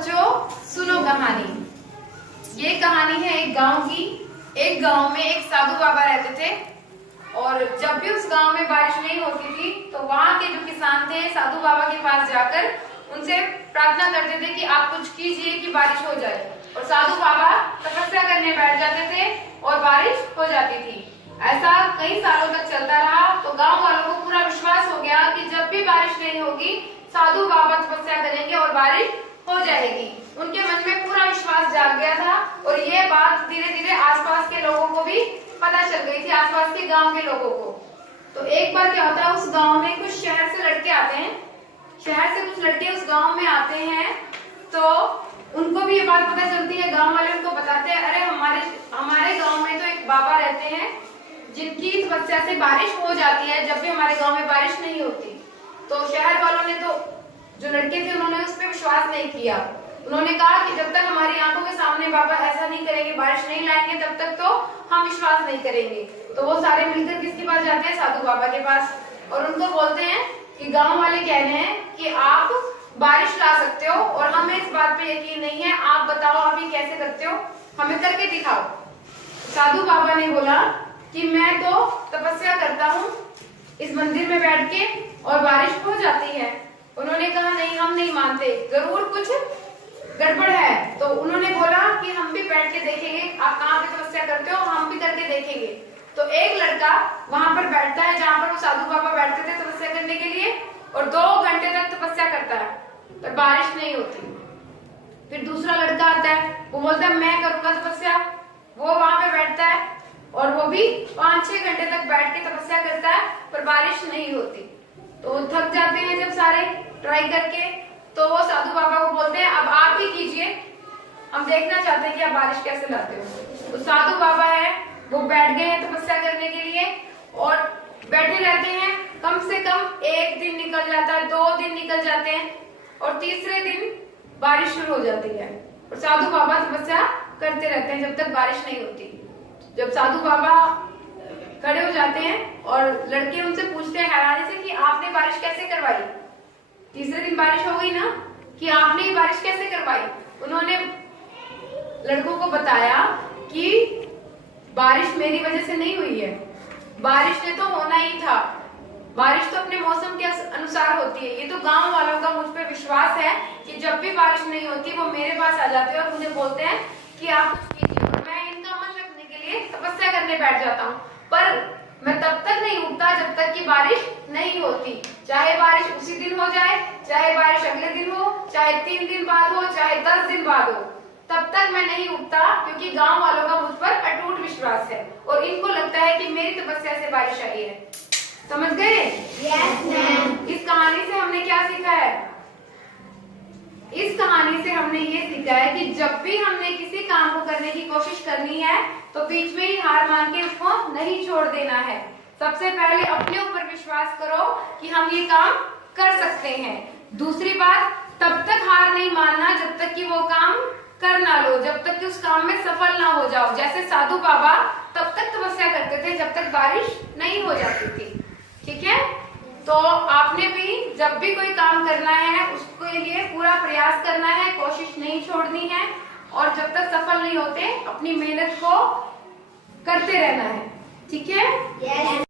बच्चों, सुनो कहानी। ये कहानी है एक गांव की। एक गांव में एक साधु बाबा रहते थे और जब भी उस गांव में बारिश नहीं होती थी तो वहां के जो किसान थे साधु बाबा के पास जाकर उनसे प्रार्थना करते थे कि आप कुछ कीजिए कि बारिश हो जाए। और साधु बाबा तपस्या करने बैठ जाते थे और बारिश हो जाती थी। ऐसा कई सालों तक चलता रहा तो गांव वालों को पूरा विश्वास हो गया कि जब भी बारिश नहीं होगी साधु बाबा तपस्या करेंगे और बारिश हो जाएगी। उनके मन में पूरा विश्वास जाग गया था और ये बात धीरे धीरे आसपास के लोगों को भी पता चल गई थी, आसपास के गांव के लोगों को। तो एक बार क्या होता है, उस गांव में कुछ शहर से लड़के आते हैं। शहर से कुछ लड़के उस गांव में आते हैं तो उनको भी ये बात पता चलती है। गांव वाले उनको बताते हैं, अरे हमारे गांव में तो एक बाबा रहते हैं जिनकी तपस्या से बारिश हो जाती है जब भी हमारे गांव में बारिश नहीं होती। तो शहर वालों ने तो जो लड़के थे उन्होंने उस पर विश्वास नहीं किया। उन्होंने कहा कि जब तक हमारी आंखों के सामने बाबा ऐसा नहीं करेंगे, बारिश नहीं लाएंगे, तब तक तो हम विश्वास नहीं करेंगे। तो वो सारे मिलकर किसके पास जाते हैं? साधु बाबा के पास। और उनको बोलते हैं कि गांव वाले कह रहे हैं कि आप बारिश ला सकते हो और हमें इस बात पे यकीन नहीं है, आप बताओ आप ये कैसे करते हो, हमें करके दिखाओ। साधु बाबा ने बोला कि मैं तो तपस्या करता हूँ इस मंदिर में बैठ के और बारिश हो जाती है। उन्होंने कहा नहीं, हम नहीं मानते, जरूर कुछ गड़बड़ है। तो उन्होंने बोला कि हम भी बैठ के देखेंगे आप कहाँ पे तपस्या करते हो, हम भी करके देखेंगे। तो एक लड़का वहां पर बैठता है जहाँ पर वो साधु बाबा बैठते थे तपस्या करने के लिए और 2 घंटे तक तपस्या करता है पर बारिश नहीं होती। फिर दूसरा लड़का आता है, वो बोलता है मैं करूंगा तपस्या। वो वहां पे बैठता है और वो भी 5-6 घंटे तक बैठ के तपस्या करता है पर बारिश नहीं होती। तो थक जाते हैं जब सारे ट्राई करके, तो वो साधु बाबा को बोलते हैं अब आप ही कीजिए, हम देखना चाहते हैं कि आप बारिश कैसे लाते हो। तो साधु बाबा है वो बैठ गए हैं तपस्या करने के लिए और बैठे रहते हैं। कम से कम 1 दिन निकल जाता है, 2 दिन निकल जाते हैं और तीसरे दिन बारिश शुरू हो जाती है और साधु बाबा तपस्या करते रहते हैं जब तक बारिश नहीं होती। जब साधु बाबा खड़े हो जाते हैं और लड़के उनसे पूछते हैं हैरानी से कि आपने बारिश कैसे करवाई? तीसरे दिन बारिश हो गई ना, कि आपने ये बारिश कैसे करवाई? उन्होंने लड़कों को बताया कि बारिश मेरी वजह से नहीं हुई है, बारिश ने तो होना ही था। बारिश तो अपने मौसम के अनुसार होती है। ये तो गांव वालों का मुझ पे विश्वास है कि जब भी बारिश नहीं होती वो मेरे पास आ जाते हैं और मुझे बोलते हैं कि आप कुछ कीजिए। मैं इनका मन रखने के लिए तपस्या करने बैठ जाता हूँ पर मैं तब तक नहीं उठता जब तक कि बारिश नहीं होती। चाहे बारिश उसी दिन हो जाए, चाहे बारिश अगले दिन हो, चाहे 3 दिन बाद हो, चाहे 10 दिन बाद हो, तब तक मैं नहीं उठता क्योंकि गांव वालों का मुझ पर अटूट विश्वास है और इनको लगता है कि मेरी तपस्या से बारिश आई है। समझ गए? Yes ma'am. इस कहानी से हमने क्या सीखा है? इस कहानी से हमने ये सीखा है कि जब भी हमने किसी काम को करने की कोशिश करनी है तो बीच में ही हार मान के उसको नहीं छोड़ देना है। सबसे पहले अपने ऊपर विश्वास करो कि हम ये काम कर सकते हैं। दूसरी बात, तब तक हार नहीं मानना जब तक कि वो काम कर ना लो, जब तक कि उस काम में सफल ना हो जाओ। जैसे साधु बाबा तब तक तपस्या करते थे जब तक बारिश नहीं हो जाती थी। ठीक है? तो आपने भी जब भी कोई काम करना है उसके लिए पूरा प्रयास करना है, कोशिश नहीं छोड़नी है और जब तक सफल नहीं होते अपनी मेहनत को करते रहना है। ठीक है? यस।